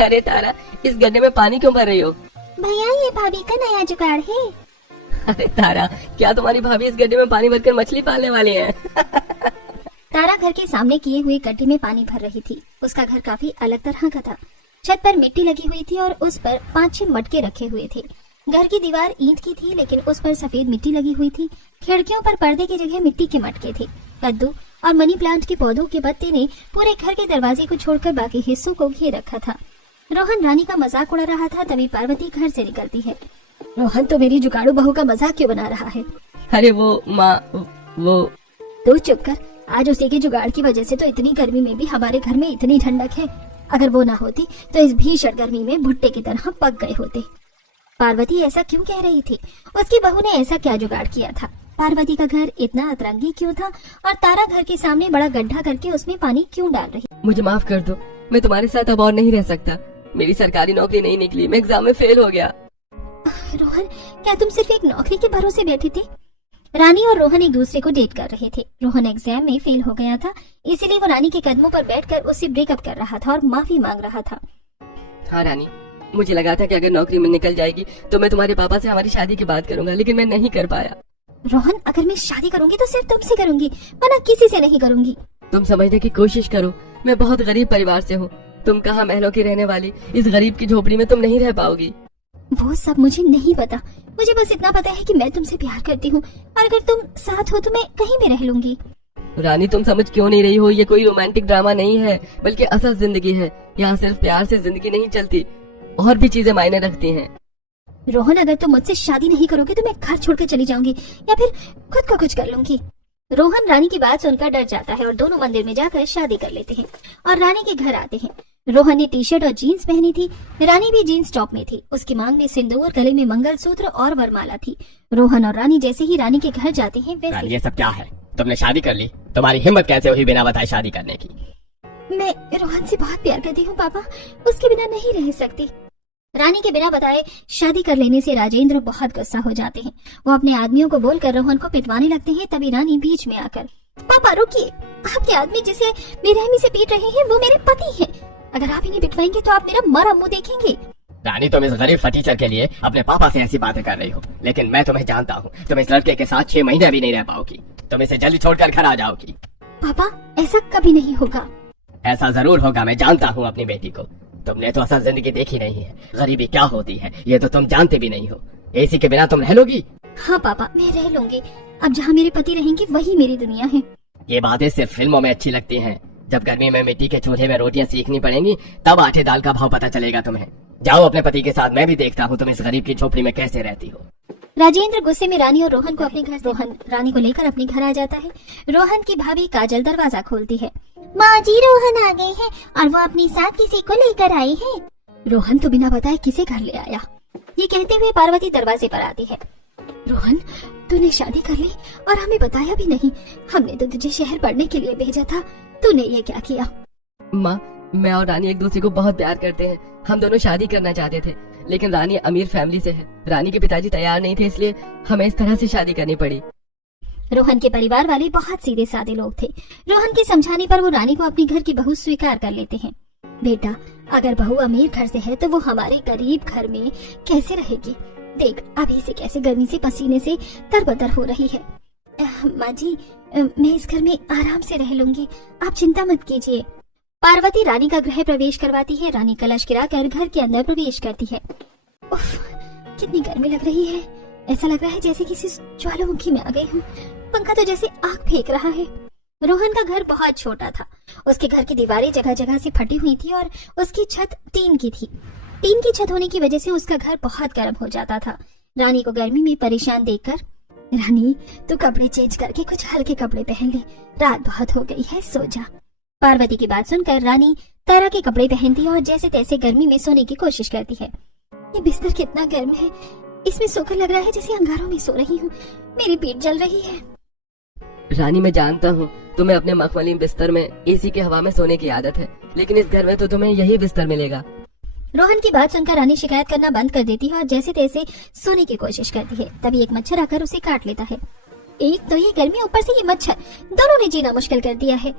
अरे तारा, इस गड्ढे में पानी क्यों भर रही हो? भैया ये भाभी का नया जुगाड़ है। अरे तारा, क्या तुम्हारी भाभी इस गड्ढे में पानी भरकर मछली पालने वाली है? तारा घर के सामने किए हुए गड्ढे में पानी भर रही थी। उसका घर काफी अलग तरह का था। छत पर मिट्टी लगी हुई थी और उस पर 5-6 मटके रखे हुए थे। घर की दीवार ईंट की थी, लेकिन उस पर सफेद मिट्टी लगी हुई थी। खिड़कियों पर पर्दे की जगह मिट्टी के मटके थे। कद्दू और मनी प्लांट के पौधों के पत्ते ने पूरे घर के दरवाजे को छोड़कर बाकी हिस्सों को घेर रखा था। रोहन रानी का मजाक उड़ा रहा था, तभी पार्वती घर से निकलती है। रोहन तो मेरी जुगाड़ू बहू का मजाक क्यों बना रहा है? अरे वो माँ, वो तू चुप कर। आज उसी के जुगाड़ की वजह से तो इतनी गर्मी में भी हमारे घर में इतनी ठंडक है। अगर वो ना होती तो इस भीषण गर्मी में भुट्टे की तरह पक गए होते। पार्वती ऐसा क्यों कह रही थी? उसकी बहू ने ऐसा क्या जुगाड़ किया था? पार्वती का घर इतना अतरंगी क्यों था और तारा घर के सामने बड़ा गड्ढा करके उसमें पानी क्यों डाल रही? मुझे माफ कर दो, मैं तुम्हारे साथ अब और नहीं रह सकता। मेरी सरकारी नौकरी नहीं निकली, मैं एग्जाम में फेल हो गया। रोहन, क्या तुम सिर्फ एक नौकरी के भरोसे बैठे थे? रानी और रोहन एक दूसरे को डेट कर रहे थे। रोहन एग्जाम में फेल हो गया था, इसीलिए वो रानी के कदमों पर बैठकर उससे ब्रेकअप कर रहा था और माफी मांग रहा था। हाँ रानी, मुझे लगा था कि अगर नौकरी में निकल जाएगी तो मैं तुम्हारे पापा से हमारी शादी की बात करूंगा, लेकिन मैं नहीं कर पाया। रोहन, अगर मैं शादी करूंगी तो सिर्फ तुमसे करूंगी, वरना किसी से नहीं करूंगी। तुम समझने की कोशिश करो, मैं बहुत गरीब परिवार से हूँ। तुम कहाँ महलों की रहने वाली, इस गरीब की झोपड़ी में तुम नहीं रह पाओगी। वो सब मुझे नहीं पता, मुझे बस इतना पता है कि मैं तुमसे प्यार करती हूँ और अगर तुम साथ हो तो मैं कहीं भी रह लूंगी। रानी, तुम समझ क्यों नहीं रही हो? ये कोई रोमांटिक ड्रामा नहीं है, बल्कि असल जिंदगी है। यहाँ सिर्फ प्यार से जिंदगी नहीं चलती, और भी चीजें मायने रखती हैं। रोहन, अगर तुम मुझसे शादी नहीं करोगे तो मैं घर छोड़कर चली जाऊंगी या फिर खुद को कुछ कर लूंगी। रोहन रानी की बात सुनकर डर जाता है और दोनों मंदिर में जाकर शादी कर लेते हैं और रानी के घर आते हैं। रोहन ने टी-शर्ट और जीन्स पहनी थी, रानी भी जीन्स टॉप में थी। उसकी मांग में सिंदूर, गले में मंगलसूत्र और वरमाला थी। रोहन और रानी जैसे ही रानी के घर जाते हैं वैसे। ये सब क्या है? तुमने शादी कर ली? तुम्हारी हिम्मत कैसे हुई बिना बताए शादी करने की? मैं रोहन से बहुत प्यार करती हूँ पापा, उसके बिना नहीं रह सकती। रानी के बिना बताए शादी कर लेने से राजेंद्र बहुत गुस्सा हो जाते हैं। वो अपने आदमियों को बोलकर रोहन को पिटवाने लगते हैं। तभी रानी बीच में आकर, पापा रुकिए, आपके आदमी जिसे बेरहमी से पीट रहे हैं वो मेरे पति हैं। अगर आप इन्हें पिटवाएंगे तो आप मेरा मरा मुंह देखेंगे। रानी, तुम इस गरीब फटीचर के लिए अपने पापा से ऐसी बातें कर रही हो, लेकिन मैं तुम्हें जानता हूँ, तुम इस लड़के के साथ 6 महीने भी नहीं रह पाओगी। तुम इसे जल्दी छोड़कर घर आ जाओगी। पापा, ऐसा कभी नहीं होगा। ऐसा जरूर होगा, मैं जानता हूँ अपनी बेटी को। तुमने तो असल जिंदगी देखी नहीं है, गरीबी क्या होती है ये तो तुम जानते भी नहीं हो। एसी के बिना तुम रह लोगी? हाँ पापा, मैं रह लूंगी। अब जहाँ मेरे पति रहेंगे वही मेरी दुनिया है। ये बातें सिर्फ फिल्मों में अच्छी लगती हैं। जब गर्मी में मिट्टी के चूल्हे में रोटियां सीखनी पड़ेंगी तब आटे दाल का भाव पता चलेगा तुम्हें। जाओ अपने पति के साथ, मैं भी देखता हूँ तुम इस गरीब की झोपड़ी में कैसे रहती हो। राजेंद्र गुस्से में रानी और रोहन को अपने घर, रोहन रानी को लेकर अपने घर आ जाता है। रोहन की भाभी काजल दरवाजा खोलती है। माँ जी, रोहन आ गए हैं और वो अपने साथ किसी को लेकर आए हैं। रोहन तो बिना बताए किसे घर ले आया? ये कहते हुए पार्वती दरवाजे पर आती है। रोहन, तूने शादी कर ली और हमें बताया भी नहीं। हमने तो तुझे शहर पढ़ने के लिए भेजा था, तूने ये क्या किया? माँ, मैं और रानी एक दूसरे को बहुत प्यार करते हैं। हम दोनों शादी करना चाहते थे, लेकिन रानी अमीर फैमिली से है। रानी के पिताजी तैयार नहीं थे, इसलिए हमें इस तरह से शादी करनी पड़ी। रोहन के परिवार वाले बहुत सीधे साधे लोग थे। रोहन के समझाने पर वो रानी को अपने घर की बहू स्वीकार कर लेते हैं। बेटा, अगर बहू अमीर घर से है तो वो हमारे गरीब घर में कैसे रहेगी? देख अभी से कैसे गर्मी से पसीने से तरबतर हो रही है। माँ जी, मैं इस घर में आराम से रह लूंगी, आप चिंता मत कीजिए। पार्वती रानी का गृह प्रवेश करवाती है। रानी कलश गिराकर घर के अंदर प्रवेश करती है। उफ, कितनी गर्मी लग रही है। ऐसा लग रहा है जैसे किसी ज्वालामुखी में आ गई हूँ। पंखा तो जैसे आग फेंक रहा है। रोहन का घर बहुत छोटा था। उसके घर की दीवारें जगह जगह से फटी हुई थी और उसकी छत टीन की थी। टीन की छत होने की वजह से उसका घर बहुत गर्म हो जाता था। रानी को गर्मी में परेशान देखकर, रानी तू कपड़े चेंज करके कुछ हल्के कपड़े पहन ले, रात बहुत हो गई है, सो जा। पार्वती की बात सुनकर रानी तारा के कपड़े पहनती और जैसे तैसे गर्मी में सोने की कोशिश करती है। ये बिस्तर कितना गर्म है, इसमें सोकर लग रहा है जैसे अंगारों में सो रही हूँ। मेरी पीठ जल रही है। रानी, मैं जानता हूँ तुम्हें अपने मखमली बिस्तर में एसी की हवा में सोने की आदत है, लेकिन इस घर में तो तुम्हें यही बिस्तर मिलेगा। रोहन की बात सुनकर रानी शिकायत करना बंद कर देती है और जैसे तैसे सोने की कोशिश करती है। तभी एक मच्छर आकर उसे काट लेता है। एक तो ये गर्मी, ऊपर से ये मच्छर, दोनों ने जीना मुश्किल कर दिया है।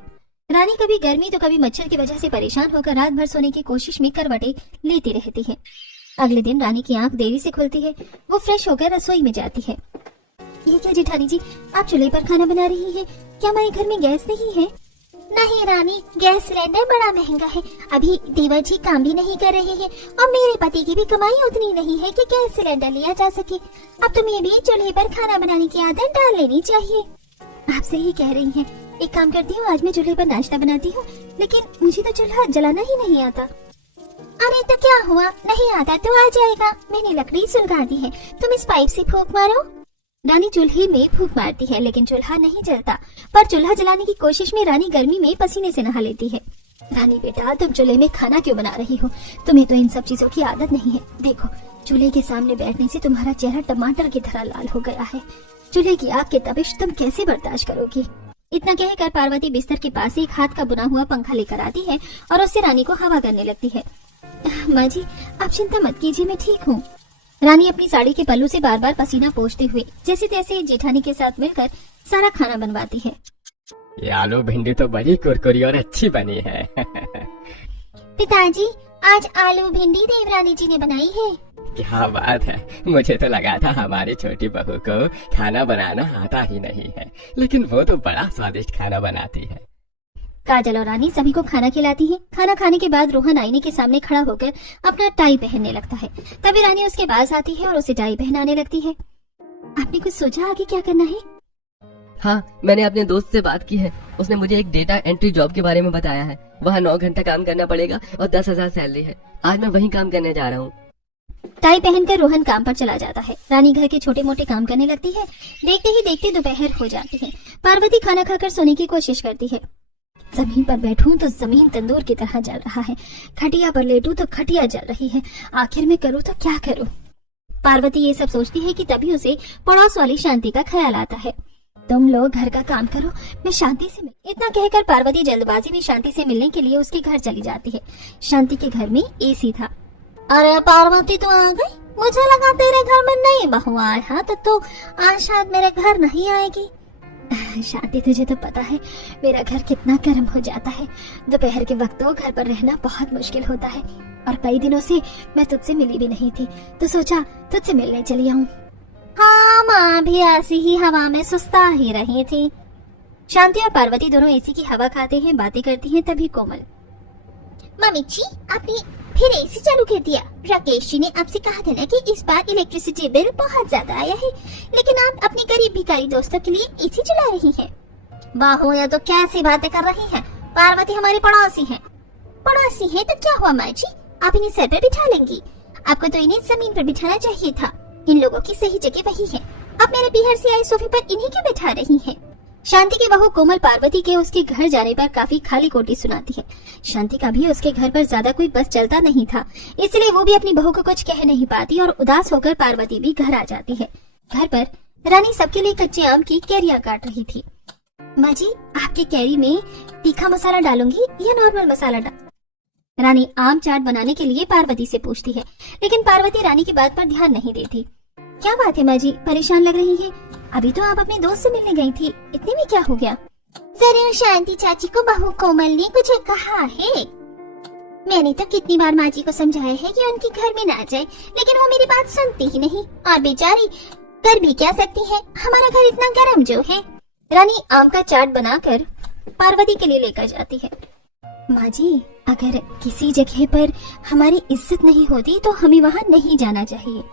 रानी कभी गर्मी तो कभी मच्छर की वजह से परेशान होकर रात भर सोने की कोशिश में करवटें लेती रहती है। अगले दिन रानी की आंख देरी से खुलती है। वो फ्रेश होकर रसोई में जाती है। ये क्या जेठानी जी, आप चूल्हे पर खाना बना रही हैं? क्या हमारे घर में गैस नहीं है? नहीं रानी, गैस सिलेंडर बड़ा महंगा है। अभी देवर जी काम भी नहीं कर रहे हैं और मेरे पति की भी कमाई उतनी नहीं है कि गैस सिलेंडर लिया जा सके। अब तुम्हें भी चूल्हे पर खाना बनाने की आदत डाल लेनी चाहिए। आप सही कह रही हैं। एक काम करती हूँ, आज मैं चूल्हे पर नाश्ता बनाती हूँ, लेकिन मुझे तो चूल्हा जलाना ही नहीं आता। अरे तो क्या हुआ, नहीं आता तो आ जाएगा। मैंने लकड़ी सुलगा दी है, तुम इस पाइप से फूंक मारो। रानी चूल्हे में फूंक मारती है लेकिन चूल्हा नहीं जलता। पर चूल्हा जलाने की कोशिश में रानी गर्मी में पसीने से नहा लेती है। रानी बेटा, तुम चूल्हे में खाना क्यों बना रही हो? तुम्हें तो इन सब चीजों की आदत नहीं है। देखो, चूल्हे के सामने बैठने से तुम्हारा चेहरा टमाटर की तरह लाल हो गया है। चूल्हे की आग की तपिश तुम कैसे बर्दाश्त करोगी? इतना कहकर पार्वती बिस्तर के पास एक हाथ का बुना हुआ पंखा लेकर आती है और उससे रानी को हवा करने लगती है। माँ जी, आप चिंता मत कीजिए, मैं ठीक हूँ। रानी अपनी साड़ी के पल्लू से बार बार पसीना पोंछते हुए जैसे तैसे जेठानी के साथ मिलकर सारा खाना बनवाती है। ये आलू भिंडी तो बड़ी कुरकुरी और अच्छी बनी है। पिताजी, आज आलू भिंडी देवरानी जी ने बनाई है। क्या बात है, मुझे तो लगा था हमारी छोटी बहू को खाना बनाना आता ही नहीं है, लेकिन वो तो बड़ा स्वादिष्ट खाना बनाती है। काजल और रानी सभी को खाना खिलाती है। खाना खाने के बाद रोहन आईने के सामने खड़ा होकर अपना टाई पहनने लगता है। तभी रानी उसके पास आती है और उसे टाई पहनाने लगती है। आपने कुछ सोचा आगे क्या करना है? हाँ, मैंने अपने दोस्त से बात की है। उसने मुझे एक डेटा एंट्री जॉब के बारे में बताया है। वहाँ 9 घंटा काम करना पड़ेगा और 10,000 सैलरी है। आज मैं वहीं काम करने जा रहा हूँ। टाई पहनकर रोहन काम पर चला जाता है। रानी घर के छोटे मोटे काम करने लगती है। देखते ही देखते दोपहर हो जाती है। पार्वती खाना खाकर सोने की कोशिश करती है। जमीन पर बैठूं तो जमीन तंदूर की तरह जल रहा है, खटिया पर लेटूं तो खटिया जल रही है। आखिर में करूं तो क्या करूं? पार्वती ये सब सोचती है कि तभी उसे पड़ोस वाली शांति का ख्याल आता है। तुम लोग घर का काम करो, मैं शांति से मिल। इतना कहकर पार्वती जल्दबाजी में शांति से मिलने के लिए उसके घर चली जाती है। शांति के घर में एसी था। अरे पार्वती, तू आ गई? मुझे लगा तेरे घर में नई बहू आया तो आज शायद मेरे घर नहीं आएगी। शांति, तुझे तो पता है मेरा घर कितना गर्म हो जाता है। दोपहर के वक्त तो घर पर रहना बहुत मुश्किल होता है और कई दिनों से मैं तुझसे मिली भी नहीं थी, तो सोचा तुझसे मिलने चली आऊं। हाँ, माँ भी ऐसी ही हवा में सुस्ता ही रही थी। शांति और पार्वती दोनों एसी की हवा खाते हैं, बातें करती हैं। तभी कोमल, मम्मी जी, आपने फिर एसी चालू कर दिया। राकेश जी ने आपसे कहा था ना कि इस बार इलेक्ट्रिसिटी बिल बहुत ज्यादा आया है, लेकिन आप अपने गरीब भिखारी दोस्तों के लिए एसी चला रही हैं। बाहो, या तो कैसी बातें कर रही हैं? पार्वती हमारी पड़ोसी हैं। पड़ोसी है तो क्या हुआ माँ जी, आप इन्हें सर पर बिठा लेंगी। आपको तो इन्हें जमीन पर बिठाना चाहिए था। इन लोगों की सही जगह वही है। आप मेरे बिहार से आए सोफे पर इन्हीं क्यों बिठा रही हैं? शांति की बहू कोमल पार्वती के उसके घर जाने पर काफी खाली कोठी सुनाती है। शांति का भी उसके घर पर ज्यादा कोई बस चलता नहीं था, इसलिए वो भी अपनी बहू को कुछ कह नहीं पाती और उदास होकर पार्वती भी घर आ जाती है। घर पर रानी सबके लिए कच्चे आम की कैरियां काट रही थी। माँ जी, आपके कैरी में तीखा मसाला डालूंगी या नॉर्मल मसाला डाल? रानी आम चाट बनाने के लिए पार्वती से पूछती है, लेकिन पार्वती रानी की बात पर ध्यान नहीं देती। क्या बात है माँ जी, परेशान लग रही है? अभी तो आप अपने दोस्त से मिलने गई थी, इतने में क्या हो गया? जरूर शांति चाची को बहू कोमल ने कुछ कहा है। मैंने तो कितनी बार माँ जी को समझाया है कि उनके घर में ना जाए, लेकिन वो मेरी बात सुनती ही नहीं और बेचारी कर भी क्या सकती है, हमारा घर इतना गर्म जो है। रानी आम का चाट बनाकर पार्वती के लिए लेकर जाती है। माँ जी, अगर किसी जगह पर हमारी इज्जत नहीं होती तो हमें वहाँ नहीं जाना चाहिए।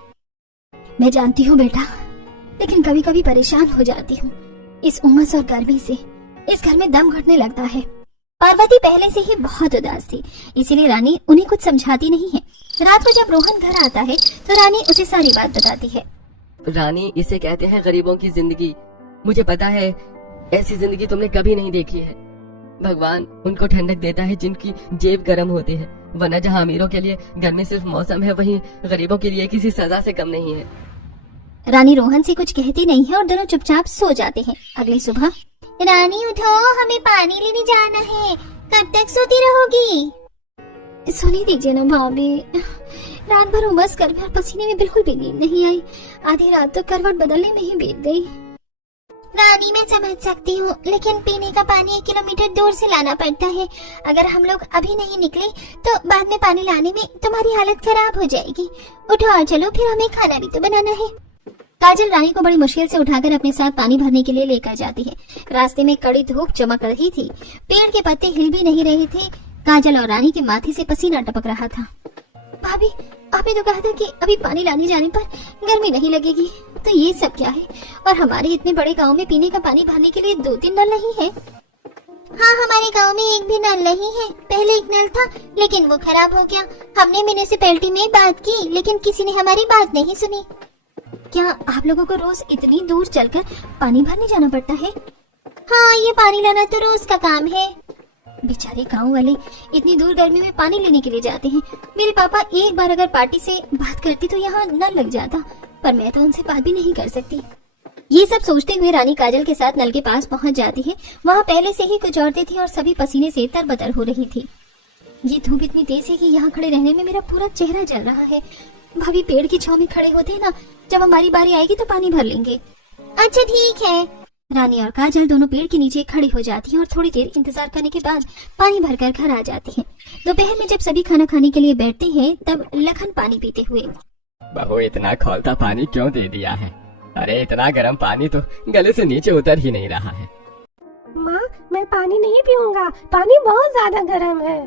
मैं जानती हूँ बेटा, लेकिन कभी कभी परेशान हो जाती हूँ। इस उमस और गर्मी से इस घर में दम घुटने लगता है। पार्वती पहले से ही बहुत उदास थी, इसीलिए रानी उन्हें कुछ समझाती नहीं है। रात को जब रोहन घर आता है तो रानी उसे सारी बात बताती है। रानी, इसे कहते हैं गरीबों की जिंदगी। मुझे पता है ऐसी जिंदगी तुमने कभी नहीं देखी है। भगवान उनको ठंडक देता है जिनकी जेब गर्म होती है, वरना जहाँ अमीरों के लिए गर्मी सिर्फ मौसम है, वहीं गरीबों के लिए किसी सजा से कम नहीं है। रानी रोहन से कुछ कहती नहीं है और दोनों चुपचाप सो जाते हैं। अगली सुबह, रानी उठो, हमें पानी लेने जाना है। कब तक सोती रहोगी? सोने दीजिए ना भाभी, रात भर उमस गर्मी और पसीने में बिल्कुल भी नींद नहीं आई। आधी रात तो करवट बदलने में ही बीत गई। रानी मैं समझ सकती हूँ, लेकिन पीने का पानी 1 किलोमीटर दूर से लाना पड़ता है। अगर हम लोग अभी नहीं निकले तो बाद में पानी लाने में तुम्हारी हालत खराब हो जाएगी। उठो और चलो, फिर हमें खाना भी तो बनाना है। काजल रानी को बड़ी मुश्किल से उठाकर अपने साथ पानी भरने के लिए लेकर जाती है। रास्ते में कड़ी धूप चमक रही थी, पेड़ के पत्ते हिल भी नहीं रहे थे। काजल और रानी के माथे से पसीना टपक रहा था। भाभी, आपने तो कहा था कि अभी पानी लाने जाने पर गर्मी नहीं लगेगी, तो ये सब क्या है? और हमारे इतने बड़े गांव में पीने का पानी भरने के लिए 2-3 नल नहीं है। हाँ, हमारे गांव में एक भी नल नहीं है। पहले एक नल था, लेकिन वो खराब हो गया। हमने म्युनिसिपैलिटी में बात की, लेकिन किसी ने हमारी बात नहीं सुनी। क्या आप लोगों को रोज इतनी दूर चलकर पानी भरने जाना पड़ता है? हाँ, ये पानी लाना तो रोज का काम है। बेचारे गांव वाले इतनी दूर गर्मी में पानी लेने के लिए जाते हैं। मेरे पापा एक बार अगर पार्टी से बात करती तो यहाँ नल लग जाता, पर मैं तो उनसे बात भी नहीं कर सकती। ये सब सोचते हुए रानी काजल के साथ नल के पास पहुंच जाती है। वहाँ पहले से ही कुछ औरतें थी और सभी पसीने से तरबतर हो रही थी। ये धूप इतनी तेज है कि यहाँ खड़े रहने में मेरा पूरा चेहरा जल रहा है। भाभी, पेड़ की छांव में खड़े होते हैं ना, जब हमारी बारी आएगी तो पानी भर लेंगे। अच्छा ठीक है। रानी और काजल दोनों पेड़ के नीचे खड़ी हो जाती हैं और थोड़ी देर इंतजार करने के बाद पानी भरकर घर आ जाती हैं। दोपहर में जब सभी खाना खाने के लिए बैठते हैं तब लखन पानी पीते हुए, बहू इतना खौलता पानी क्यों दे दिया है? अरे इतना गर्म पानी तो गले से नीचे उतर ही नहीं रहा है। माँ, मैं पानी नहीं पीऊंगा, पानी बहुत ज्यादा गर्म है।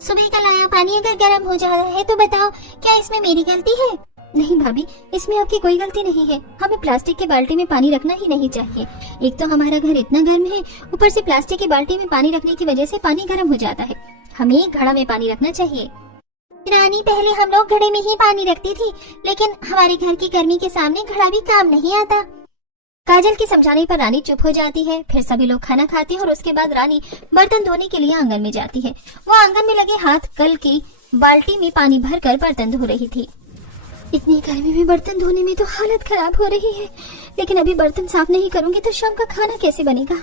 सुबह का लाया पानी अगर गर्म हो जा रहा है तो बताओ, क्या इसमें मेरी गलती है? नहीं भाभी, इसमें आपकी कोई गलती नहीं है। हमें प्लास्टिक के बाल्टी में पानी रखना ही नहीं चाहिए। एक तो हमारा घर इतना गर्म है, ऊपर से प्लास्टिक की बाल्टी में पानी रखने की वजह से पानी गर्म हो जाता है। हमें घड़ा में पानी रखना चाहिए। रानी, पहले हम लोग घड़े में ही पानी रखती थी, लेकिन हमारे घर की गर्मी के सामने घड़ा भी काम नहीं आता। काजल के समझाने पर रानी चुप हो जाती है। फिर सभी लोग खाना खाते हैं और उसके बाद रानी बर्तन धोने के लिए आंगन में जाती है। वो आंगन में लगे हाथ कल की बाल्टी में पानी भरकर बर्तन धो रही थी। इतनी गर्मी में बर्तन धोने में तो हालत खराब हो रही है, लेकिन अभी बर्तन साफ नहीं करूंगी तो शाम का खाना कैसे बनेगा?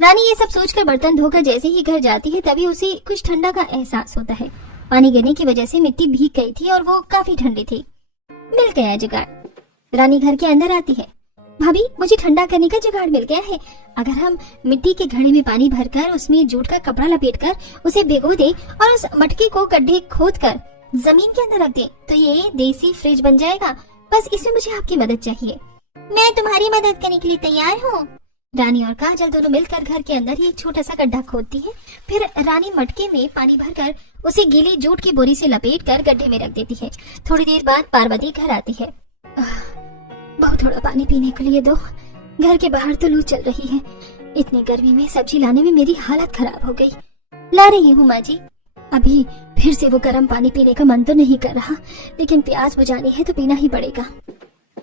रानी ये सब सोचकर बर्तन धोकर जैसे ही घर जाती है तभी उसे कुछ ठंडा का एहसास होता है। पानी गिरने की वजह से मिट्टी भीग गई थी और वो काफी ठंडी थी। मिल गया जुगाड़। रानी घर के अंदर आती है। भाभी, मुझे ठंडा करने का जुगाड़ मिल गया है। अगर हम मिट्टी के घड़े में पानी भरकर उसमें जूट का कपड़ा लपेटकर उसे भिगो दे और उस मटके को गड्ढे खोदकर जमीन के अंदर रख दे तो ये देसी फ्रिज बन जाएगा। बस इसमें मुझे आपकी मदद चाहिए। मैं तुम्हारी मदद करने के लिए तैयार हूँ। रानी और काजल दोनों मिलकर घर के अंदर ही एक छोटा सा गड्ढा खोदती है। फिर रानी मटके में पानी भरकर उसे गीली जूट की बोरी से लपेटकर गड्ढे में रख देती है। थोड़ी देर बाद पार्वती घर आती है। बहुत थोड़ा पानी पीने के लिए दो, घर के बाहर तो लू चल रही है। इतनी गर्मी में सब्जी लाने में मेरी हालत खराब हो गई। ला रही हूँ माँ जी। अभी फिर से वो गर्म पानी पीने का मन तो नहीं कर रहा, लेकिन प्यास बुझानी है तो पीना ही पड़ेगा।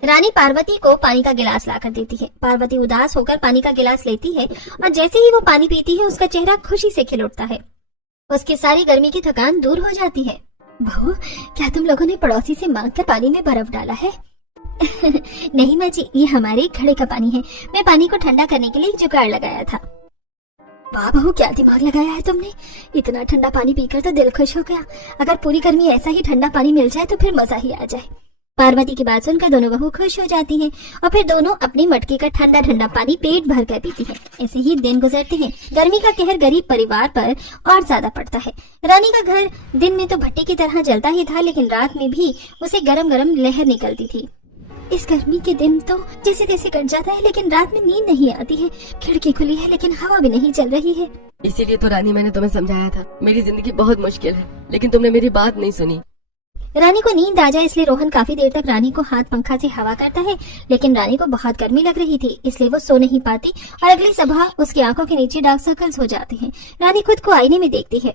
रानी पार्वती को पानी का गिलास लाकर देती है। पार्वती उदास होकर पानी का गिलास लेती है और जैसे ही वो पानी पीती है उसका चेहरा खुशी से खिल उठता है। उसकी सारी गर्मी की थकान दूर हो जाती है। बहू, क्या तुम लोगों ने पड़ोसी से मांगकर पानी में बर्फ डाला है? नहीं माँ जी, ये हमारे घड़े का पानी है। मैं पानी को ठंडा करने के लिए एक जुगाड़ लगाया था। वाह बहू, क्या दिमाग लगाया है तुमने। इतना ठंडा पानी पीकर तो दिल खुश हो गया। अगर पूरी गर्मी ऐसा ही ठंडा पानी मिल जाए तो फिर मजा ही आ जाए। पार्वती की बात सुनकर दोनों बहू खुश हो जाती हैं और फिर दोनों अपनी मटके का ठंडा ठंडा पानी पेट भर कर पीती हैं। ऐसे ही दिन गुजरते हैं। गर्मी का कहर गरीब परिवार पर और ज्यादा पड़ता है। रानी का घर दिन में तो भट्टी की तरह जलता ही था, लेकिन रात में भी उसे गरम गरम लहर निकलती थी। इस गर्मी के दिन तो जैसे तैसे कट जाता है, लेकिन रात में नींद नहीं आती है। खिड़की खुली है लेकिन हवा भी नहीं चल रही है। इसीलिए तो रानी मैंने तुम्हें समझाया था, मेरी जिंदगी बहुत मुश्किल है, लेकिन तुमने मेरी बात नहीं सुनी। रानी को नींद आ जाए इसलिए रोहन काफी देर तक रानी को हाथ पंखा से हवा करता है, लेकिन रानी को बहुत गर्मी लग रही थी इसलिए वो सो नहीं पाती और अगली सुबह उसकी आंखों के नीचे डार्क सर्कल्स हो जाते हैं। रानी खुद को आईने में देखती है।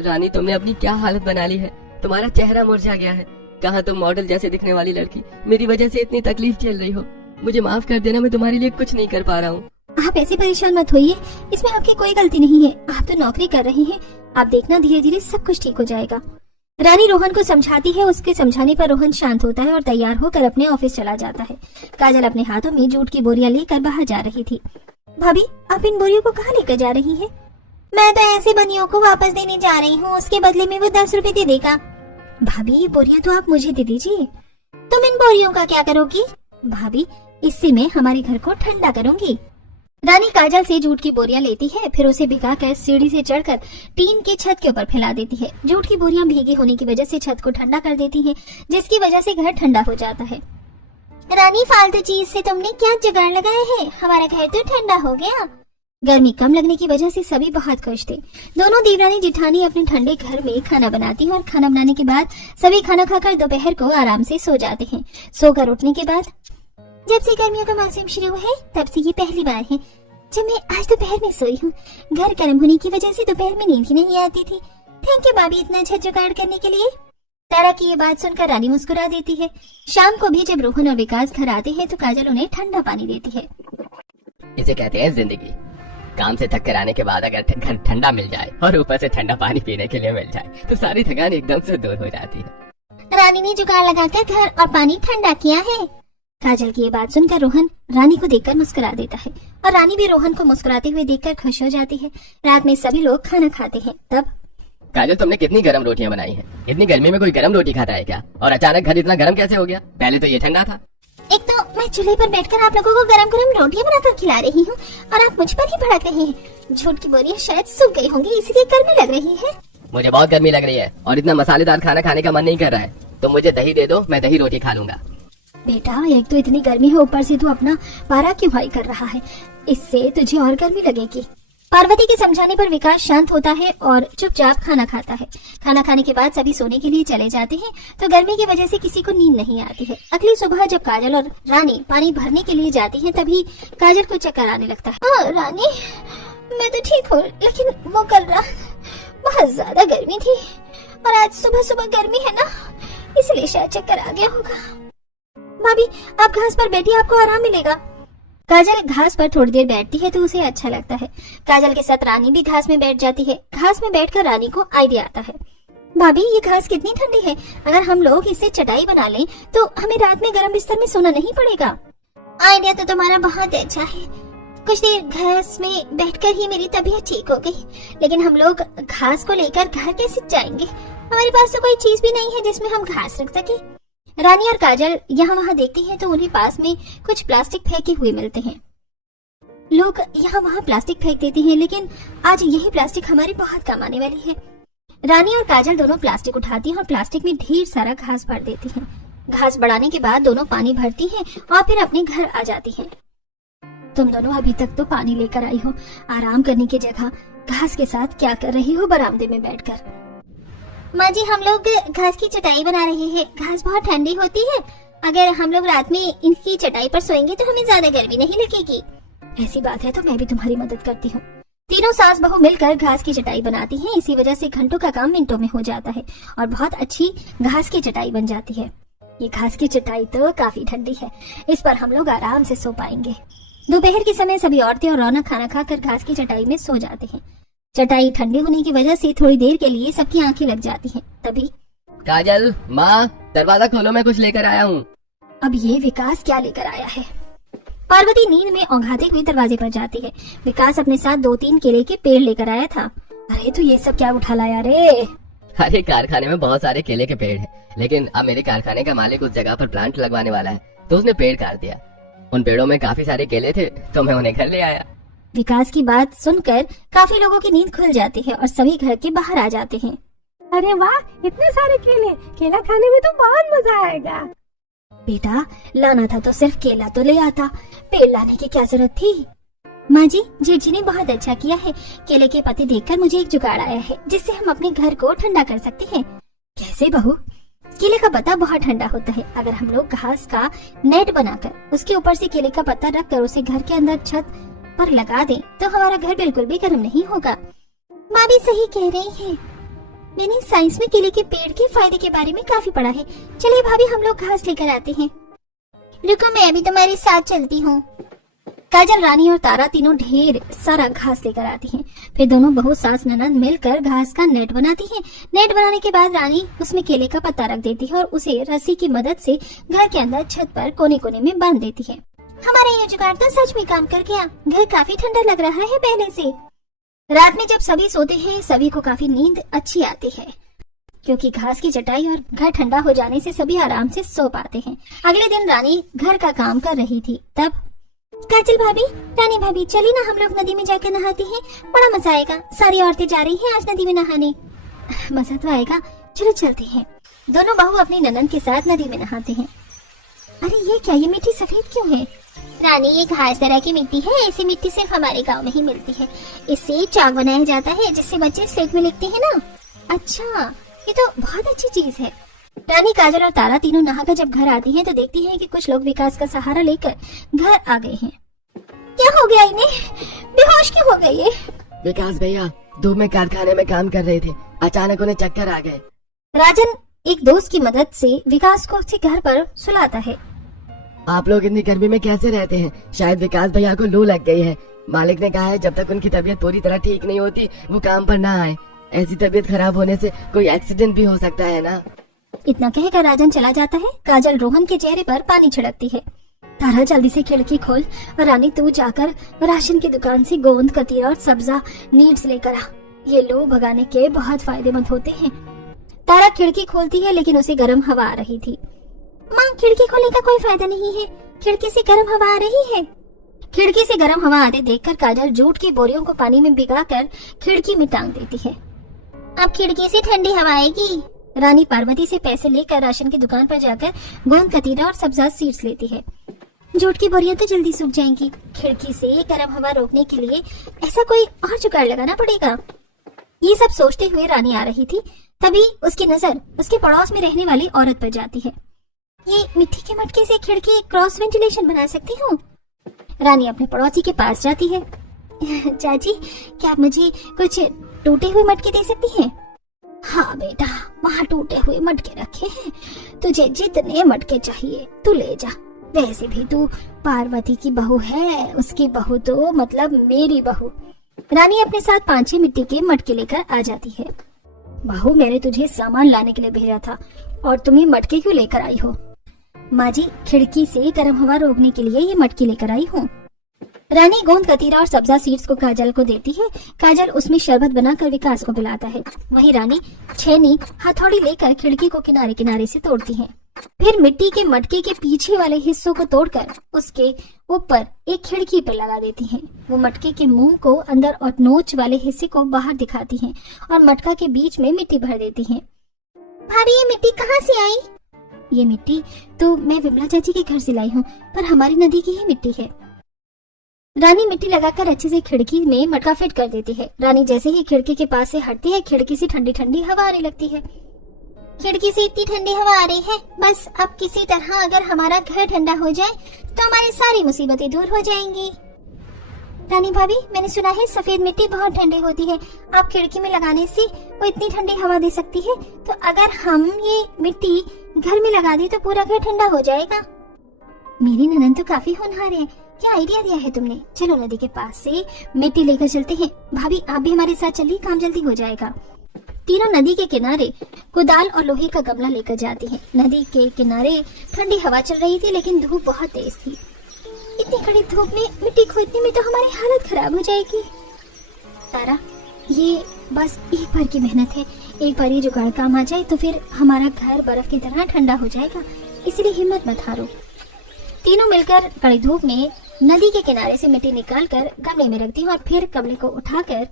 रानी, तुमने अपनी क्या हालत बना ली है। तुम्हारा चेहरा मुरझा गया है। कहाँ तुम मॉडल जैसे दिखने वाली लड़की मेरी वजह से इतनी तकलीफ झेल रही हो। मुझे माफ कर देना, मैं तुम्हारे लिए कुछ नहीं कर पा रहा हूँ। आप ऐसे परेशान मत होइए, इसमें आपकी कोई गलती नहीं है। आप तो नौकरी कर रही हैं, आप देखना धीरे धीरे सब कुछ ठीक हो जाएगा। रानी रोहन को समझाती है। उसके समझाने पर रोहन शांत होता है और तैयार होकर अपने ऑफिस चला जाता है। काजल अपने हाथों में जूट की बोरियां लेकर बाहर जा रही थी। भाभी, आप इन बोरियों को कहाँ लेकर जा रही है? मैं तो ऐसे बनियों को वापस देने जा रही हूँ, उसके बदले में वो 10 रुपए दे देगा। भाभी, ये बोरियां तो आप मुझे दे दीजिए। तुम इन बोरियों का क्या करोगी? भाभी, इससे मैं हमारे घर को ठंडा करूंगी। रानी काजल से जूट की बोरियां लेती है, फिर उसे भिगाकर सीढ़ी से चढ़कर टीन की छत के ऊपर फैला देती है। जूट की बोरियां भीगी होने की वजह से छत को ठंडा कर देती हैं, जिसकी वजह से घर ठंडा हो जाता है। रानी, फालतू चीज से तुमने क्या जुगाड़ लगाए हैं? हमारा घर तो ठंडा हो गया। गर्मी कम लगने की वजह से सभी बहुत खुश थे। दोनों देवरानी जिठानी अपने ठंडे घर में खाना बनाती हैं और खाना बनाने के बाद सभी खाना खाकर दोपहर को आराम से सो जाते हैं। सोकर उठने के बाद, जब से गर्मियों का मौसम शुरू है तब से ये पहली बार है जब मैं आज दोपहर में सोई हूँ। घर गर्म होने की वजह से दोपहर में नींद ही नहीं आती थी। थैंक यू भाभी इतना अच्छा जुगाड़ करने के लिए। तारा की ये बात सुनकर रानी मुस्कुरा देती है। शाम को भी जब रोहन और विकास घर आते हैं तो काजल उन्हें ठंडा पानी देती है। इसे कहते हैं जिंदगी। काम से थक कर आने के बाद अगर घर ठंडा मिल जाए और ऊपर से ठंडा पानी पीने के लिए मिल जाए तो सारी थकान एकदम से दूर हो जाती है। रानी ने जुगाड़ लगाकर घर और पानी ठंडा किया है। काजल की ये बात सुनकर रोहन रानी को देखकर मुस्कुरा देता है और रानी भी रोहन को मुस्कुराते हुए देखकर खुश हो जाती है। रात में सभी लोग खाना खाते हैं। तब, काजल, तुमने कितनी गर्म रोटियां बनाई हैं? इतनी गर्मी में कोई गर्म रोटी खाता है क्या? और अचानक घर इतना गर्म कैसे हो गया? पहले तो ये ठंडा था। एक तो मैं चूल्हे पर बैठकर आप लोगों को गरम गरम रोटियां बनाकर खिला रही हूँ और आप मुझ पर ही भड़क रहे हैं। झूठ की बोरियां शायद सूख गई होंगी, इसलिए गर्मी लग रही है। मुझे बहुत गर्मी लग रही है और इतना मसालेदार खाना खाने का मन नहीं कर रहा है। तो मुझे दही दे दो, मैं दही रोटी खा लूंगा। बेटा, एक तो इतनी गर्मी है, ऊपर से तू अपना पारा क्यों हाई कर रहा है? इससे तुझे और गर्मी लगेगी। पार्वती के समझाने पर विकास शांत होता है और चुपचाप खाना खाता है। खाना खाने के बाद सभी सोने के लिए चले जाते हैं तो गर्मी की वजह से किसी को नींद नहीं आती है। अगली सुबह जब काजल और रानी पानी भरने के लिए जाती हैं तभी काजल को चक्कर आने लगता है। रानी, मैं तो ठीक हूँ, लेकिन वो कल रात बहुत ज्यादा गर्मी थी और आज सुबह सुबह गर्मी है ना, इसलिए शायद चक्कर आ गया होगा। भाभी, आप घास पर बैठिए, आपको आराम मिलेगा। काजल घास पर थोड़ी देर बैठती है तो उसे अच्छा लगता है। काजल के साथ रानी भी घास में बैठ जाती है। घास में बैठकर रानी को आइडिया आता है। भाभी, ये घास कितनी ठंडी है, अगर हम लोग इससे चटाई बना लें तो हमें रात में गर्म बिस्तर में सोना नहीं पड़ेगा। आइडिया तो तुम्हारा बहुत अच्छा है। कुछ देर घास में बैठकर ही मेरी तबीयत ठीक हो गई, लेकिन हम लोग घास को लेकर घर कैसे जाएंगे? हमारे पास तो कोई चीज भी नहीं है जिसमें हम घास रख सके। रानी और काजल यहाँ वहाँ देखती हैं तो उन्हें पास में कुछ प्लास्टिक फेंके हुए मिलते हैं। लोग यहाँ वहाँ प्लास्टिक फेंक देते हैं, लेकिन आज यही प्लास्टिक हमारी बहुत काम आने वाली है। रानी और काजल दोनों प्लास्टिक उठाती हैं और प्लास्टिक में ढेर सारा घास भर देती हैं। घास बढ़ाने के बाद दोनों पानी भरती हैं और फिर अपने घर आ जाती हैं। तुम दोनों अभी तक तो पानी लेकर आई हो, आराम करने की जगह घास के साथ क्या कर रही हो बरामदे में बैठकर? माँ जी, हम लोग घास की चटाई बना रहे हैं। घास बहुत ठंडी होती है, अगर हम लोग रात में इनकी चटाई पर सोएंगे तो हमें ज्यादा गर्मी नहीं लगेगी। ऐसी बात है तो मैं भी तुम्हारी मदद करती हूँ। तीनों सास बहू मिलकर घास की चटाई बनाती हैं। इसी वजह से घंटों का काम मिनटों में हो जाता है और बहुत अच्छी घास की चटाई बन जाती है। ये घास की चटाई तो काफी ठंडी है, इस पर हम लोग आराम से सो पाएंगे। दोपहर के समय सभी औरतें और रौनक खाना खाकर घास की चटाई में सो जाते हैं। चटाई ठंडी होने की वजह से थोड़ी देर के लिए सबकी आंखें लग जाती हैं। तभी, काजल, माँ, दरवाजा खोलो, मैं कुछ लेकर आया हूँ। अब ये विकास क्या लेकर आया है? पार्वती नींद में औंघाते हुए दरवाजे पर जाती है। विकास अपने साथ 2-3 केले के पेड़ लेकर आया था। अरे तो ये सब क्या उठा लाया रे? अरे कारखाने में बहुत सारे केले के पेड़ हैं, लेकिन अब मेरे कारखाने का मालिक उस जगह पर प्लांट लगवाने वाला है तो उसने पेड़ काट दिया। उन पेड़ों में काफी सारे केले थे तो मैं उन्हें घर ले आया। विकास की बात सुनकर काफी लोगों की नींद खुल जाती है और सभी घर के बाहर आ जाते हैं। अरे वाह, इतने सारे केले, केला खाने में तो बहुत मजा आएगा। बेटा, लाना था तो सिर्फ केला तो ले आता, पेड़ लाने की क्या जरूरत थी? माँ जी, जेठ ने बहुत अच्छा किया है। केले के पत्ते देखकर मुझे एक जुगाड़ आया है जिससे हम अपने घर को ठंडा कर सकते हैं। कैसे बहू? केले का पत्ता बहुत ठंडा होता है। अगर हम लोग घास का नेट बनाकर उसके ऊपर से केले का पत्ता रख कर उसे घर के अंदर छत पर लगा दें तो हमारा घर बिल्कुल भी गर्म नहीं होगा। माँ भी सही कह रही है। मैंने साइंस में केले के पेड़ के फायदे के बारे में काफी पढ़ा है। चलिए भाभी, हम लोग घास लेकर आते हैं। रुको, मैं अभी तुम्हारे साथ चलती हूँ। काजल, रानी और तारा तीनों ढेर सारा घास लेकर आती हैं। फिर दोनों बहू सास ननद मिलकर घास का नेट बनाती हैं। नेट बनाने के बाद रानी उसमें केले का पत्ता रख देती है और उसे रस्सी की मदद से घर के अंदर छत पर कोने कोने में बांध देती है। हमारा ये जुगाड़ तो सच में काम कर गया। घर काफी ठंडा लग रहा है पहले से। रात में जब सभी सोते हैं सभी को काफी नींद अच्छी आती है। क्योंकि घास की चटाई और घर ठंडा हो जाने से सभी आराम से सो पाते हैं। अगले दिन रानी घर का काम कर रही थी। तब काजल भाभी, रानी भाभी, चली ना हम लोग नदी में जाकर नहाते हैं, बड़ा मजा आएगा। सारी औरतें जा रही हैं आज नदी में नहाने। मजा तो आएगा, चलो चलते हैं। दोनों बहू अपनी ननद के साथ नदी में नहाते हैं। अरे ये क्या, ये मिट्टी सफेद क्यों है? रानी, ये घास तरह की मिट्टी है। ऐसी मिट्टी सिर्फ हमारे गांव में ही मिलती है। इससे चाक बनाया जाता है जिससे बच्चे स्लेट में लिखते हैं ना। अच्छा, ये तो बहुत अच्छी चीज है। रानी, काजल और तारा तीनों नहाकर जब घर आती हैं तो देखती हैं कि कुछ लोग विकास का सहारा लेकर घर आ गए हैं। क्या हो गया इन्हें? बेहोश क्यों हो गए ये? विकास भैया धूप में कारखाने में काम कर रहे थे, अचानक उन्हें चक्कर आ गए। राजन एक दोस्त की मदद से विकास को उसके घर पर सुलाता है। आप लोग इतनी गर्मी में कैसे रहते हैं? शायद विकास भैया को लू लग गई है। मालिक ने कहा है जब तक उनकी तबीयत पूरी तरह ठीक नहीं होती वो काम पर ना आए। ऐसी तबीयत खराब होने से कोई एक्सीडेंट भी हो सकता है ना। इतना कहकर राजन चला जाता है। काजल रोहन के चेहरे पर पानी छिड़कती है। तारा, जल्दी से खिड़की खोल और रानी तू जाकर राशन की दुकान से गोंद, कतीरा और सब्जा नीड्स लेकर आ। ये लू भगाने के बहुत फायदेमंद होते हैं। तारा खिड़की खोलती है लेकिन उसे गर्म हवा आ रही थी। माँ, खिड़की खोलने का कोई फायदा नहीं है, खिड़की से गर्म हवा आ रही है। खिड़की से गर्म हवा आते देखकर काजल जूट की बोरियों को पानी में भिगाकर खिड़की में टांग देती है। अब खिड़की से ठंडी हवा आएगी। रानी पार्वती से पैसे लेकर राशन की दुकान पर जाकर गोंद, कतीरा और सब्जा सीड्स लेती है। जूट की बोरियां तो जल्दी सूख जाएंगी। खिड़की से गर्म हवा रोकने के लिए ऐसा कोई और जुगाड़ लगाना पड़ेगा। ये सब सोचते हुए रानी आ रही थी। तभी उसकी नजर उसके पड़ोस में रहने वाली औरत पर जाती है। ये मिट्टी के मटके से खिड़की क्रॉस वेंटिलेशन बना सकती हूँ। रानी अपने पड़ोसी के पास जाती है। चाची, क्या आप मुझे कुछ टूटे हुए मटके दे सकती हैं? हाँ बेटा, वहाँ टूटे हुए मटके रखे हैं, तुझे जितने मटके चाहिए तू ले जा। वैसे भी तू पार्वती की बहू है, उसकी बहू तो मतलब मेरी बहू। रानी अपने साथ 5-6 मिट्टी के मटके लेकर आ जाती है। बहू, मैंने तुझे सामान लाने के लिए भेजा था और तुम ये मटके क्यों लेकर आई हो? माँ जी, खिड़की से गर्म हवा रोकने के लिए ये मटकी लेकर आई हूँ। रानी गोंद, कतीरा और सब्जा सीड्स को काजल को देती है। काजल उसमें शरबत बनाकर विकास को पिलाता है। वहीं रानी छेनी, हथौड़ी लेकर खिड़की को किनारे किनारे से तोड़ती है। फिर मिट्टी के मटके के पीछे वाले हिस्सों को तोड़कर उसके ऊपर एक खिड़की पर लगा देती हैं। वो मटके के मुंह को अंदर और नोच वाले हिस्से को बाहर दिखाती हैं और मटका के बीच में मिट्टी भर देती हैं। भाभी, ये मिट्टी कहाँ से आई? ये मिट्टी तो मैं विमला चाची के घर से लाई हूँ, पर हमारी नदी की ही मिट्टी है। रानी मिट्टी लगाकर अच्छे से खिड़की में मटका फिट कर देती है। रानी जैसे ही खिड़की के पास से हटती है, खिड़की से ठंडी ठंडी हवा आने लगती है। खिड़की से इतनी ठंडी हवा आ रही है, बस अब किसी तरह अगर हमारा घर ठंडा हो जाए तो हमारी सारी मुसीबतें दूर हो जाएंगी। रानी भाभी, मैंने सुना है सफेद मिट्टी बहुत ठंडी होती है। आप खिड़की में लगाने से वो इतनी ठंडी हवा दे सकती है, तो अगर हम ये मिट्टी घर में लगा दें तो पूरा घर ठंडा हो जाएगा। मेरी ननद तो काफी होनहार है, क्या आइडिया दिया है तुमने। चलो नदी के पास से मिट्टी लेकर चलते हैं। भाभी, आप भी हमारे साथ चलिए, काम जल्दी हो जाएगा। तीनों नदी के किनारे कुदाल और लोहे का गमला लेकर जाती हैं। नदी के किनारे ठंडी हवा चल रही थी लेकिन धूप बहुत तेज थी। इतनी कड़ी धूप में मिट्टी खोदने में तो हमारी हालत खराब हो जाएगी। तारा, ये बस एक बार की मेहनत है, एक बार ये जुगाड़ काम आ जाए तो फिर हमारा घर बर्फ की तरह ठंडा हो जाएगा, इसलिए हिम्मत मत हारो। तीनों मिलकर कड़ी धूप में नदी के किनारे से मिट्टी निकालकर गमले में रखती हैं और फिर गमले को उठाकर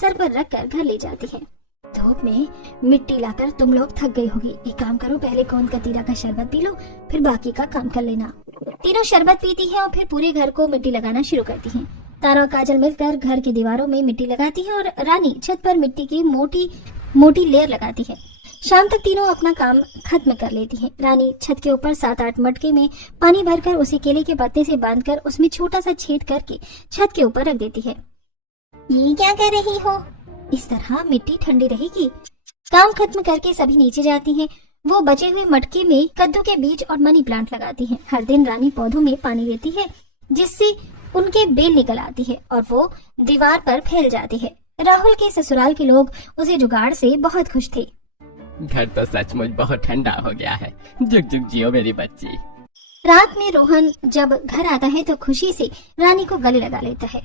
सर पर रखकर घर ले जाती हैं। धूप में मिट्टी लाकर तुम लोग थक गई होगी, एक काम करो, पहले गोंद कतीरा का शरबत पी लो, फिर बाकी का काम कर लेना। तीनों शरबत पीती हैं और फिर पूरे घर को मिट्टी लगाना शुरू करती हैं। तारा और काजल मिलकर घर की दीवारों में मिट्टी लगाती है और रानी छत पर मिट्टी की मोटी लेयर लगाती है। शाम तक तीनों अपना काम खत्म कर लेती हैं। रानी छत के ऊपर 7-8 मटके में पानी भरकर उसे केले के पत्ते से बांधकर उसमें छोटा सा छेद करके छत के ऊपर रख देती है। ये क्या कर रही हो? इस तरह मिट्टी ठंडी रहेगी। काम खत्म करके सभी नीचे जाती हैं। वो बचे हुए मटके में कद्दू के बीज और मनी प्लांट लगाती हैं। हर दिन रानी पौधों में पानी देती है जिससे उनके बेल निकल आती है और वो दीवार पर फैल जाती है। राहुल के ससुराल के लोग उसे जुगाड़ से बहुत खुश थे। घर तो सचमुच बहुत ठंडा हो गया है। जुग जुग जियो मेरी बच्ची। रात में रोहन जब घर आता है तो खुशी से रानी को गले लगा लेता है।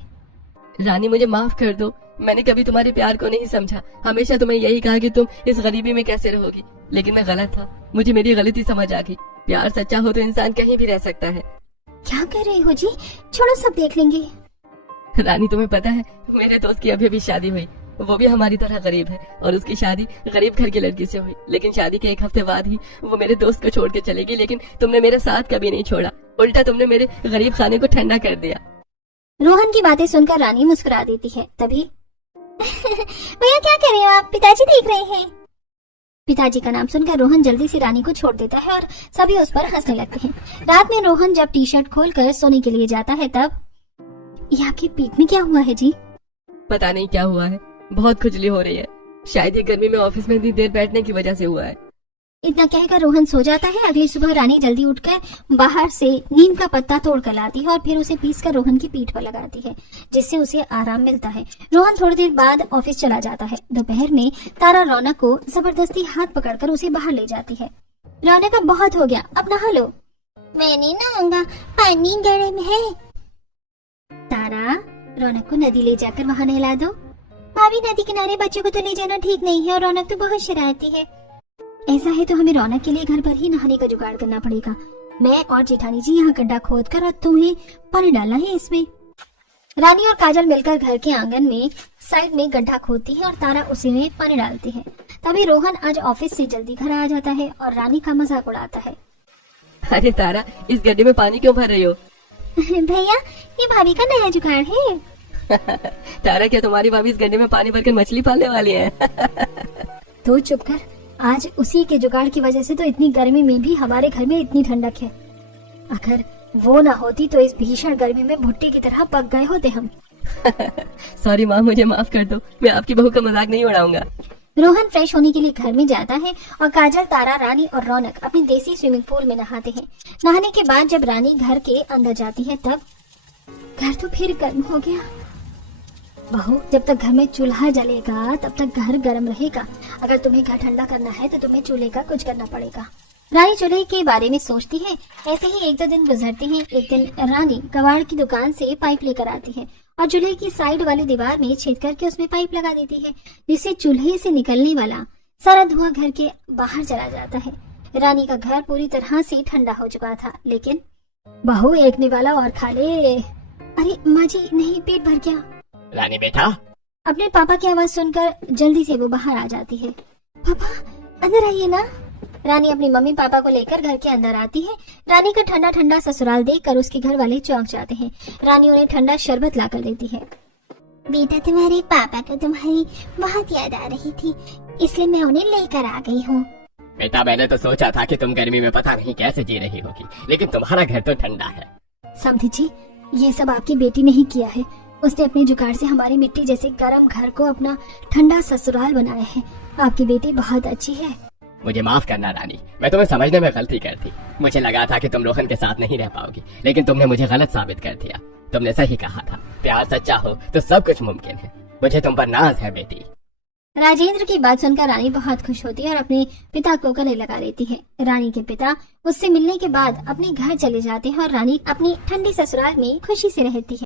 रानी मुझे माफ कर दो, मैंने कभी तुम्हारे प्यार को नहीं समझा। हमेशा तुम्हें यही कहा कि तुम इस गरीबी में कैसे रहोगी, लेकिन मैं गलत था। मुझे मेरी गलती समझ आ गई। प्यार सच्चा हो तो इंसान कहीं भी रह सकता है। क्या कर रहे हो जी? छोड़ो, सब देख लेंगे। रानी, तुम्हें पता है मेरे दोस्त की अभी शादी हुई। वो भी हमारी तरह गरीब है और उसकी शादी गरीब घर की लड़की से हुई। लेकिन शादी के 1 हफ्ते बाद ही वो मेरे दोस्त को छोड़ के चलेगी। लेकिन तुमने मेरा साथ कभी नहीं छोड़ा, उल्टा तुमने मेरे गरीब खाने को ठंडा कर दिया। रोहन की बातें सुनकर रानी मुस्कुरा देती है। तभी भैया क्या कर रहे हो आप? पिताजी देख रहे हैं। पिताजी का नाम सुनकर रोहन जल्दी से रानी को छोड़ देता है और सभी उस पर हंसने लगते हैं। रात में रोहन जब टी शर्ट खोलकर सोने के लिए जाता है तब ये आपकी पीठ में क्या हुआ है जी? पता नहीं क्या हुआ है, बहुत खुजली हो रही है। शायद ये गर्मी में ऑफिस में इतनी देर बैठने की वजह से हुआ है। इतना कहकर रोहन सो जाता है। अगली सुबह रानी जल्दी उठकर बाहर से नीम का पत्ता तोड़ कर लाती है और फिर उसे पीसकर रोहन की पीठ पर लगाती है, जिससे उसे आराम मिलता है। रोहन थोड़ी देर बाद ऑफिस चला जाता है। दोपहर में तारा रौनक को जबरदस्ती हाथ पकड़कर उसे बाहर ले जाती है। रौनक, अब बहुत हो गया, अब नहा लो। मैं नहीं नहाऊंगा, पानी गर्म है। तारा, रौनक को नदी ले जाकर वहाँ नहला दो। भाभी, नदी किनारे बच्चों को तो ले जाना ठीक नहीं है और रौनक तो बहुत शरारती है। ऐसा है तो हमें रौनक के लिए घर पर ही नहाने का जुगाड़ करना पड़ेगा। मैं और जेठानी जी यहाँ गड्ढा खोद कर और तुम्हें पानी डालना है इसमें। रानी और काजल मिलकर घर के आंगन में साइड में गड्ढा खोदती है और तारा उसी में पानी डालती है। तभी रोहन आज ऑफिस से जल्दी घर आ जाता है और रानी का मजाक उड़ाता है। अरे तारा, इस गड्ढे में पानी क्यों भर रही हो? भैया, ये भाभी का नया जुगाड़ है। तारा, क्या तुम्हारी भाभी इस गड्ढे में पानी भरकर मछली पालने वाली है? तो चुप कर। आज उसी के जुगाड़ की वजह से तो इतनी गर्मी में भी हमारे घर में इतनी ठंडक है। अगर वो ना होती तो इस भीषण गर्मी में भुट्टे की तरह पक गए होते हम। सॉरी माँ, मुझे माफ कर दो। मैं आपकी बहू का मजाक नहीं उड़ाऊंगा। रोहन फ्रेश होने के लिए घर में जाता है और काजल, तारा, रानी और रौनक अपनी देसी स्विमिंग पूल में नहाते हैं। नहाने के बाद जब रानी घर के अंदर जाती है तब घर तो फिर गर्म हो गया। बहू, जब तक घर में चूल्हा जलेगा तब तक घर गर्म रहेगा। अगर तुम्हें घर ठंडा करना है तो तुम्हें चूल्हे का कुछ करना पड़ेगा। रानी चूल्हे के बारे में सोचती है। ऐसे ही 1-2 दिन गुजरते हैं। एक दिन रानी कबाड़ की दुकान से पाइप लेकर आती है और चूल्हे की साइड वाली दीवार में छेद करके उसमें पाइप लगा देती है, जिससे चूल्हे से निकलने वाला सारा धुआं घर के बाहर चला जाता है। रानी का घर पूरी तरह से ठंडा हो चुका था। लेकिन बहू, एक निवाला और खा ले। अरे माँ जी, नहीं, पेट भर गया। रानी बेटा, अपने पापा की आवाज सुनकर जल्दी से वो बाहर आ जाती है। पापा, अंदर आइए ना। रानी अपनी मम्मी पापा को लेकर घर के अंदर आती है। रानी का ठंडा ठंडा ससुराल देखकर उसके घर वाले चौंक जाते हैं। रानी उन्हें ठंडा शरबत लाकर देती है। बेटा, तुम्हारे पापा को तुम्हारी बहुत याद आ रही थी, इसलिए मैं उन्हें लेकर आ गई हूँ। बेटा, मैंने तो सोचा था कि तुम गर्मी में पता नहीं कैसे जी रही होगी, लेकिन तुम्हारा घर तो ठंडा है। समझी जी, ये सब आपकी बेटी ने ही किया है। उसने अपने जुगाड़ से हमारी मिट्टी जैसे गर्म घर को अपना ठंडा ससुराल बनाया है। आपकी बेटी बहुत अच्छी है। मुझे माफ करना रानी, मैं तुम्हें समझने में गलती कर दी। मुझे लगा था कि तुम रोहन के साथ नहीं रह पाओगी, लेकिन तुमने मुझे गलत साबित कर दिया। तुमने सही कहा था, प्यार सच्चा हो तो सब कुछ मुमकिन है। मुझे तुम पर नाज है बेटी। राजेंद्र की बात सुनकर रानी बहुत खुश होती है और अपने पिता को गले लगा लेती है। रानी के पिता उससे मिलने के बाद अपने घर चले जाते हैं और रानी अपनी ठंडी ससुराल में खुशी से रहती है।